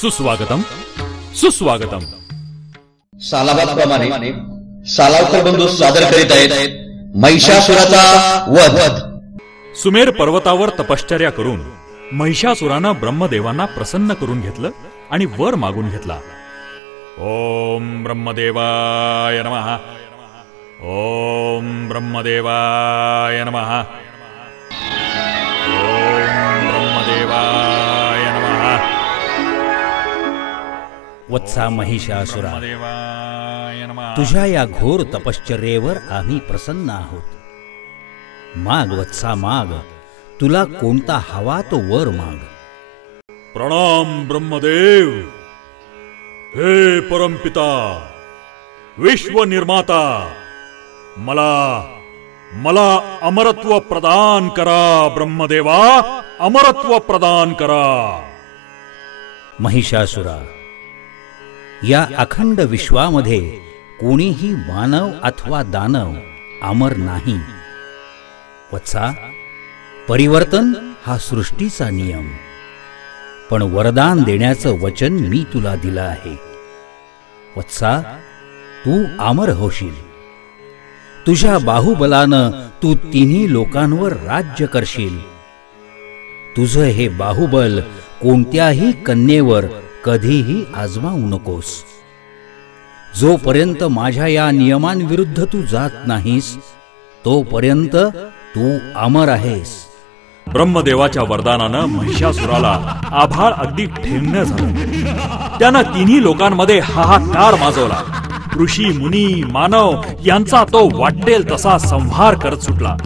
सुस्वागतम सुस्वागतम. सालाबादप्रमाणे सालावकर बंधू सादर करीत आहेत महिषासुराचा वध. सुमेर पर्वतावर तपश्चर्या करून महिषासुरानं ब्रह्मदेवांना प्रसन्न करून घेतलं आणि वर मागून घेतला. ओम ब्रह्मदेवाय नमः. ओम ब्रह्मदेवाय नमः. ओम ब्रह्मदेवाय नमः. वत्सा महिषासुरा, ब्रह्मदेवाय नमः. तुझ्या या घोर तपश्चर्येवर आम्ही प्रसन्न आहोत. माग वत्सा माग, तुला कोणता हवा तो वर माग. प्रणाम ब्रह्मदेव. हे परमपिता विश्व निर्माता, मला अमरत्व प्रदान करा. ब्रह्मदेवा, अमरत्व प्रदान करा. महिषासुरा, या अखंड विश्वामध्ये कोणीही मानव अथवा दानव अमर नाही. वत्सा, परिवर्तन हा सृष्टीचा नियम, पण वरदान देण्याचं वचन मी तुला दिलं आहे. वत्सा, तू अमर होशील. तुझ्या बाहुबलानं तू तिन्ही लोकांवर राज्य करशील. तुझं हे बाहुबल कोणत्याही कन्येवर कधीही आजमावू नकोस. जोपर्यंत माझ्या या नियमांविरुद्ध तू जात नाहीस तोपर्यंत तू अमर आहेस. ब्रह्मदेवाच्या वरदानानं महिषासुराला आभाळ अगदी ठेंगणं झालं. त्यानं तिन्ही लोकांमध्ये हाहाकार माजवला. ऋषी मुनी मानव यांचा तो वाटेल तसा संहार करत सुटला.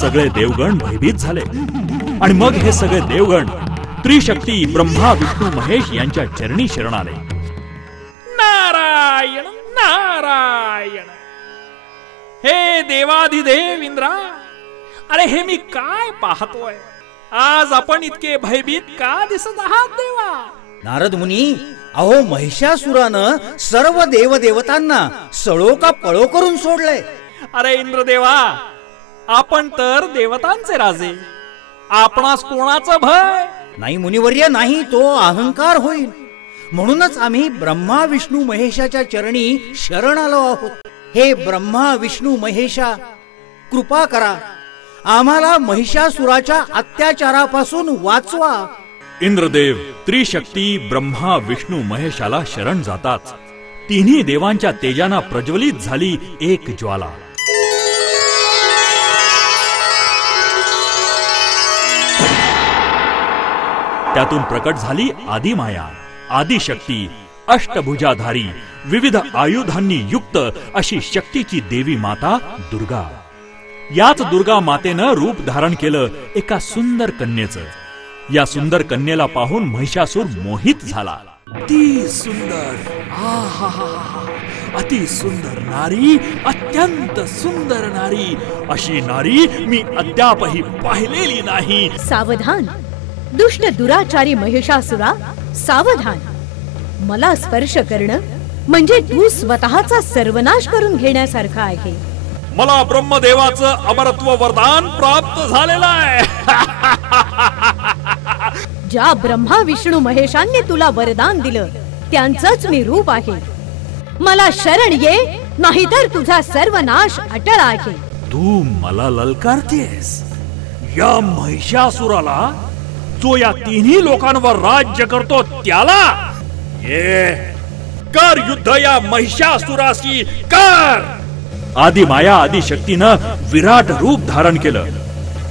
सगळे देवगण भयभीत झाले आणि मग हे सगळे देवगण त्रिशक्ती ब्रह्मा विष्णू महेश यांच्या चरणी शरण आले. नारायण नारायण. हे देवाधिदेव इंद्रा, अरे हे मी काय पाहतोय? आज आपण इतके भयभीत का दिसत आहात देवा? नारद मुनी, अहो महिषासुरानं सर्व देवदेवतांना सळो का पळो करून सोडलंय. अरे इंद्रदेवा, आपण तर देवतांचे राजे, आपणास कोणाचं भय? नाही मुनिवर्य, नाही, तो अहंकार होईल. म्हणूनच आम्ही ब्रह्मा विष्णू महेशाच्या चरणी शरण आलो आहोत. हे ब्रह्मा विष्णू महेशा, कृपा करा, आम्हाला महिषासुराच्या अत्याचारापासून वाचवा. इंद्रदेव त्रिशक्ती ब्रह्मा विष्णू महेशाला शरण जाताच तिन्ही देवांच्या तेजानं प्रज्वलित झाली एक ज्वाला. त्यातून प्रकट झाली आदिमाया, आदिशक्ती, अष्टभुजाधारी, विविध आयुधांनी युक्त अशी शक्तीची देवी माता दुर्गा. याच दुर्गा मातेनं रूप धारण केलं एका सुंदर कन्येचं. या सुंदर कन्येला पाहून महिषासूर मोहित झाला. अति सुंदर, अति सुंदर नारी, अत्यंत सुंदर नारी, अशी नारी मी अद्यापही पाहिलेली नाही. सावधान दुष्ट दुराचारी महिषासुरा, सावधान. मला स्पर्श करणं म्हणजे तू स्वतःचा सर्वनाश करून घेण्यासारखं आहे. मला ब्रह्मदेवाचं अमरत्व वरदान प्राप्त झालेलं आहे. ज्या ब्रह्मा विष्णू महेशांनी तुला वरदान दिलं त्यांचंच मी रूप आहे. मला शरण ये, नाहीतर तुझा सर्वनाश अटळ आहे. तू मला ललकारतेस? या महिषासुराला, जो या तिन्ही लोकांवर राज्य करतो त्याला? ये कर युद्ध या महिषासुराशी, कर. आदिमाया आदिशक्तीनं विराट रूप धारण केलं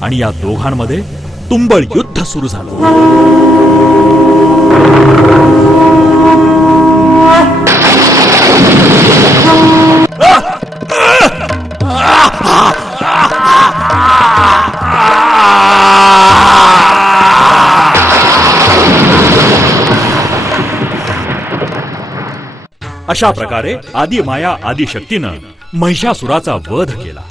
आणि या दोघांमध्ये तुंबळ युद्ध सुरू झालं. अशा प्रकारे आदिमाया आदिशक्तीनं महिषासुराचा वध केला.